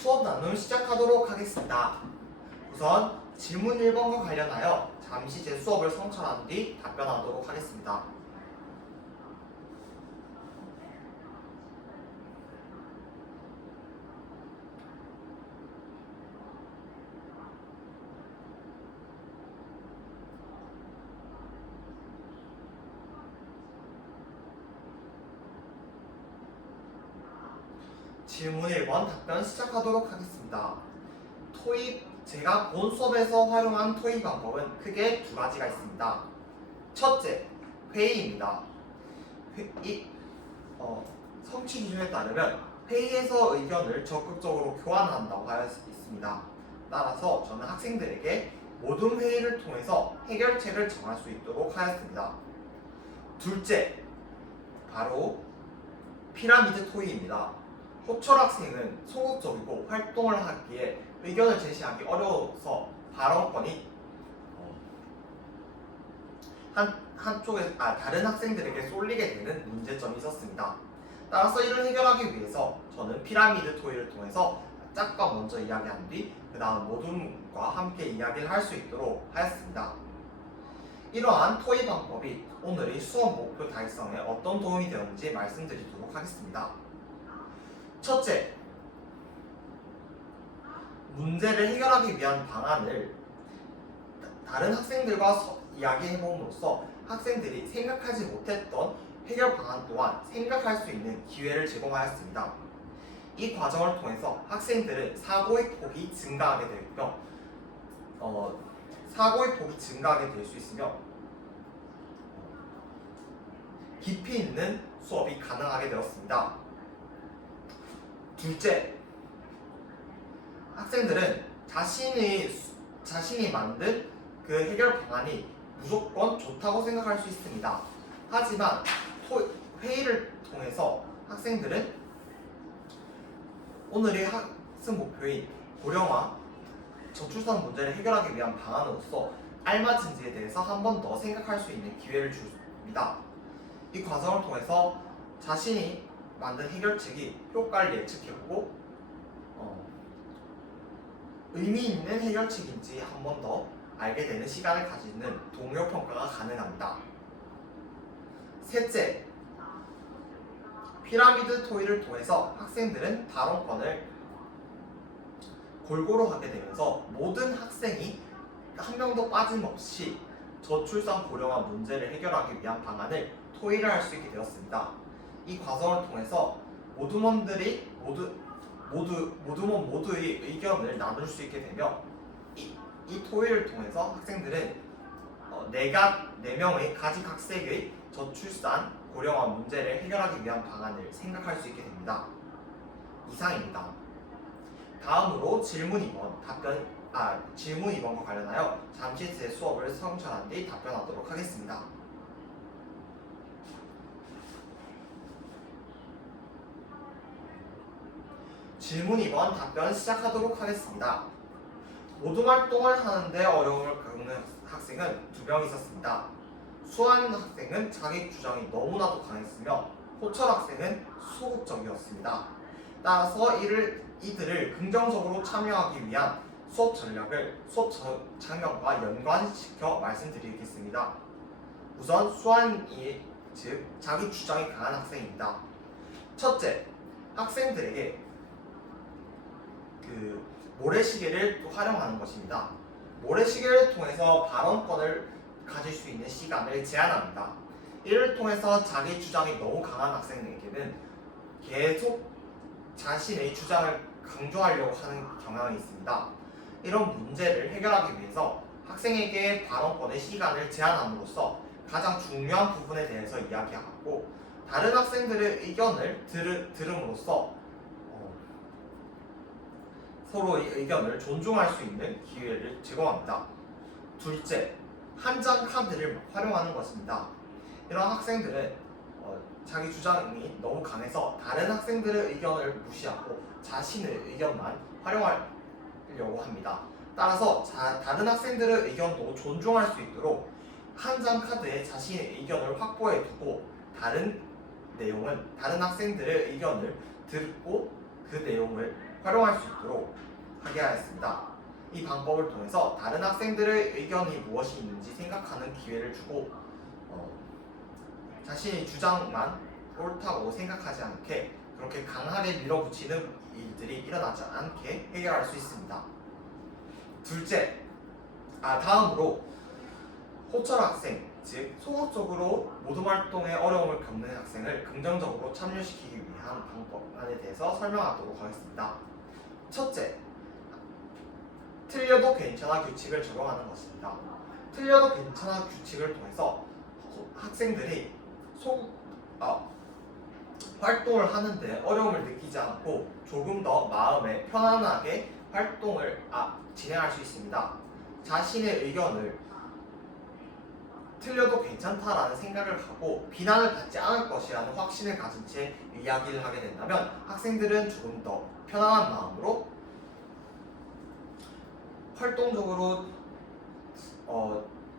수업 나눔 시작하도록 하겠습니다. 우선 질문 1번과 관련하여 잠시 제 수업을 성찰한 뒤 답변하도록 하겠습니다. 질문 1번 답변 시작하도록 하겠습니다. 제가 본 수업에서 활용한 토익 방법은 크게 두 가지가 있습니다. 첫째, 회의입니다. 성취 기준에 따르면 회의에서 의견을 적극적으로 교환한다고 할 수 있습니다. 따라서 저는 학생들에게 모든 회의를 통해서 해결책을 정할 수 있도록 하였습니다. 둘째, 바로 피라미드 토의입니다. 호철 학생은 소극적이고 활동을 하기에 의견을 제시하기 어려워서 발언권이 다른 학생들에게 쏠리게 되는 문제점이 있었습니다. 따라서 이를 해결하기 위해서 저는 피라미드 토의를 통해서 짝과 먼저 이야기한 뒤 그 다음 모둠과 함께 이야기를 할 수 있도록 하였습니다. 이러한 토의 방법이 오늘의 수업 목표 달성에 어떤 도움이 되었는지 말씀드리도록 하겠습니다. 첫째, 문제를 해결하기 위한 방안을 다른 학생들과 이야기해봄으로써 학생들이 생각하지 못했던 해결 방안 또한 생각할 수 있는 기회를 제공하였습니다. 이 과정을 통해서 학생들은 사고의 폭이 증가하게 되며 될 수 있으며 깊이 있는 수업이 가능하게 되었습니다. 둘째, 학생들은 자신이 만든 그 해결 방안이 무조건 좋다고 생각할 수 있습니다. 하지만 회의를 통해서 학생들은 오늘의 학습 목표인 고령화 저출산 문제를 해결하기 위한 방안으로서 알맞은지에 대해서 한 번 더 생각할 수 있는 기회를 줍니다. 이 과정을 통해서 자신이 만든 해결책이 효과를 예측해보고 의미 있는 해결책인지 한 번 더 알게 되는 시간을 가지는 동료 평가가 가능합니다. 셋째, 피라미드 토의를 통해서 학생들은 발언권을 골고루 하게 되면서 모든 학생이 한 명도 빠짐없이 저출산 고령화 문제를 해결하기 위한 방안을 토의를 할 수 있게 되었습니다. 이 과정을 통해서 모두몬 모두의 의견을 나눌 수 있게 되며 이 토의를 통해서 학생들은 4명의 가지각색의 저출산 고령화 문제를 해결하기 위한 방안을 생각할 수 있게 됩니다. 이상입니다. 다음으로 질문 2번과 관련하여 잠시 제 수업을 성찰한 뒤 답변하도록 하겠습니다. 질문 2번 답변 시작하도록 하겠습니다. 모둠 활동을 하는데 어려움을 겪는 학생은 2명 있었습니다. 수환 학생은 자기 주장이 너무나도 강했으며 호철 학생은 소극적이었습니다. 따라서 이들을 긍정적으로 참여하기 위한 수업 장면과 연관시켜 말씀드리겠습니다. 우선 수환이 즉 자기 주장이 강한 학생입니다. 첫째, 학생들에게 모래시계를 또 활용하는 것입니다. 모래시계를 통해서 발언권을 가질 수 있는 시간을 제한합니다. 이를 통해서 자기 주장이 너무 강한 학생에게는 계속 자신의 주장을 강조하려고 하는 경향이 있습니다. 이런 문제를 해결하기 위해서 학생에게 발언권의 시간을 제한함으로써 가장 중요한 부분에 대해서 이야기하고 다른 학생들의 의견을 들음으로써 서로의 의견을 존중할 수 있는 기회를 제공합니다. 둘째, 한 장 카드를 활용하는 것입니다. 이런 학생들은 자기 주장이 너무 강해서 다른 학생들의 의견을 무시하고 자신의 의견만 활용하려고 합니다. 따라서 다른 학생들의 의견도 존중할 수 있도록 한 장 카드에 자신의 의견을 확보해 두고 다른 학생들의 의견을 듣고 그 내용을 활용할 수 있도록 하게 하였습니다. 이 방법을 통해서 다른 학생들의 의견이 무엇이 있는지 생각하는 기회를 주고 자신의 주장만 옳다고 생각하지 않게 그렇게 강하게 밀어붙이는 일들이 일어나지 않게 해결할 수 있습니다. 다음으로 호철 학생, 즉 소극적으로 모둠 활동에 어려움을 겪는 학생을 긍정적으로 참여시키기 위한 방법에 대해서 설명하도록 하겠습니다. 첫째, 틀려도 괜찮아 규칙을 적용하는 것입니다. 틀려도 괜찮아 규칙을 통해서 학생들이 활동을 하는데 어려움을 느끼지 않고 조금 더 마음에 편안하게 활동을 진행할 수 있습니다. 자신의 의견을 틀려도 괜찮다라는 생각을 하고 비난을 받지 않을 것이라는 확신을 가진 채 이야기를 하게 된다면 학생들은 조금 더 편안한 마음으로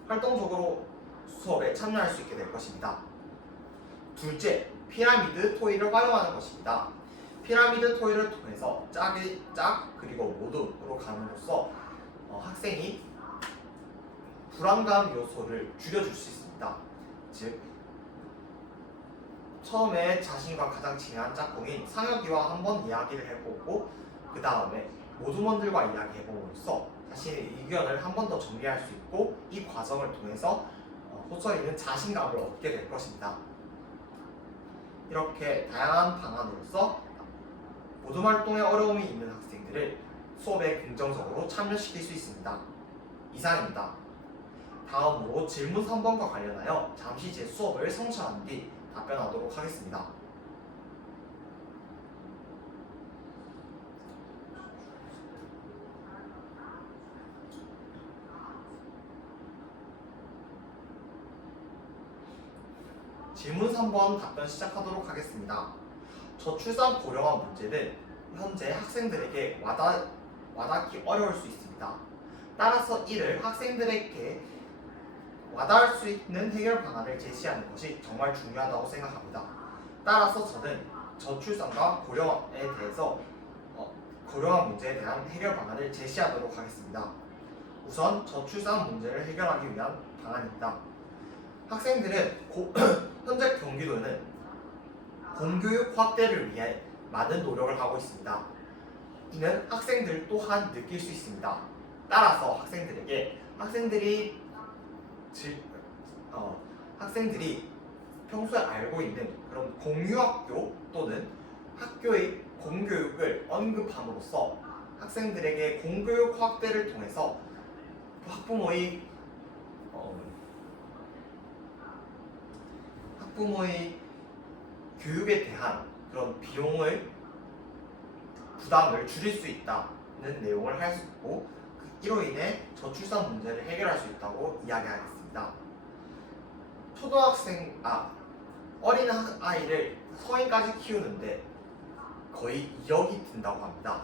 활동적으로 수업에 참여할 수 있게 될 것입니다. 둘째, 피라미드 토의를 활용하는 것입니다. 피라미드 토의를 통해서 짝 그리고 모둠으로 감으로써 학생이 불안감 요소를 줄여줄 수 있습니다. 즉, 처음에 자신과 가장 친한 짝꿍인 상혁이와 한번 이야기를 해보고 그 다음에 모둠원들과 이야기해봄으로써 자신의 의견을 한 번 더 정리할 수 있고 이 과정을 통해서 호철이는 자신감을 얻게 될 것입니다. 이렇게 다양한 방안으로서 모둠 활동에 어려움이 있는 학생들을 수업에 긍정적으로 참여시킬 수 있습니다. 이상입니다. 다음으로 질문 3번과 관련하여 잠시 제 수업을 성취한 뒤 답변하도록 하겠습니다. 질문 3번 답변 시작하도록 하겠습니다. 저출산 고령화 문제는 현재 학생들에게 와닿기 어려울 수 있습니다. 따라서 이를 학생들에게 와닿을 수 있는 해결 방안을 제시하는 것이 정말 중요하다고 생각합니다. 따라서 저는 저출산과 고령화에 대해서 고령화 문제에 대한 해결 방안을 제시하도록 하겠습니다. 우선 저출산 문제를 해결하기 위한 방안입니다. 학생들은 현재 경기도는 공교육 확대를 위해 많은 노력을 하고 있습니다. 이는 학생들 또한 느낄 수 있습니다. 따라서 학생들이 평소에 알고 있는 그런 공유학교 또는 학교의 공교육을 언급함으로써 학생들에게 공교육 확대를 통해서 학부모의 교육에 대한 그런 부담을 줄일 수 있다는 내용을 할 수 있고 이로 인해 저출산 문제를 해결할 수 있다고 이야기하겠습니다. 어린 아이를 성인까지 키우는데 거의 2억이 든다고 합니다.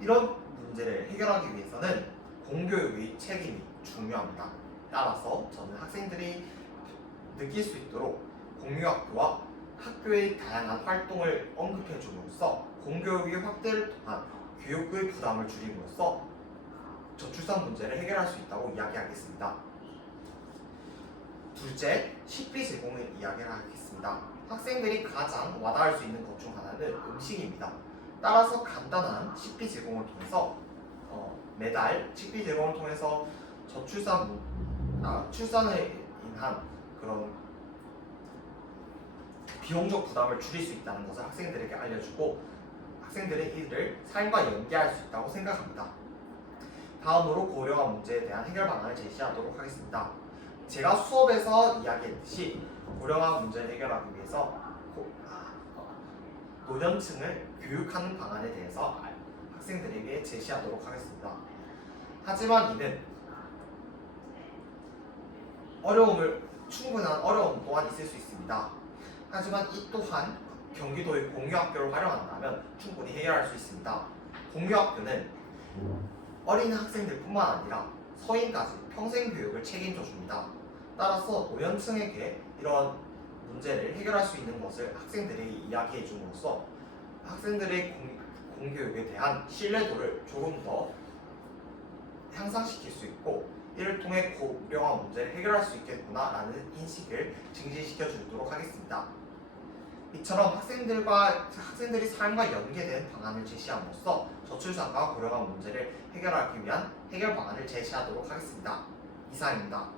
이런 문제를 해결하기 위해서는 공교육의 책임이 중요합니다. 따라서 저는 학생들이 느낄 수 있도록 공유학교와 학교의 다양한 활동을 언급해 줌으로써 공교육의 확대를 통한 교육의 부담을 줄임으로써 저출산 문제를 해결할 수 있다고 이야기하겠습니다. 둘째, 식비 제공을 이야기하겠습니다. 학생들이 가장 와닿을 수 있는 것 중 하나는 음식입니다. 따라서 간단한 식비 제공을 통해서 매달 식비 제공을 통해서 출산에 인한 그런 비용적 부담을 줄일 수 있다는 것을 학생들에게 알려주고 학생들은 이를 삶과 연계할 수 있다고 생각합니다. 다음으로 고령화 문제에 대한 해결 방안을 제시하도록 하겠습니다. 제가 수업에서 이야기했듯이 고령화 문제를 해결하기 위해서 노년층을 교육하는 방안에 대해서 학생들에게 제시하도록 하겠습니다. 하지만 이는 충분한 어려움 또한 있을 수 있습니다. 하지만 이 또한 경기도의 공유학교를 활용한다면 충분히 해결할 수 있습니다. 공유학교는 어린 학생들뿐만 아니라 성인까지 평생 교육을 책임져 줍니다. 따라서 노년층에게 이런 문제를 해결할 수 있는 것을 학생들에게 이야기해 줌으로써 학생들의 공교육에 대한 신뢰도를 조금 더 향상시킬 수 있고 이를 통해 고령화 문제를 해결할 수 있겠구나라는 인식을 증진시켜 주도록 하겠습니다. 이처럼 학생들이 삶과 연계된 방안을 제시함으로써 저출산과 고령화 문제를 해결하기 위한 해결 방안을 제시하도록 하겠습니다. 이상입니다.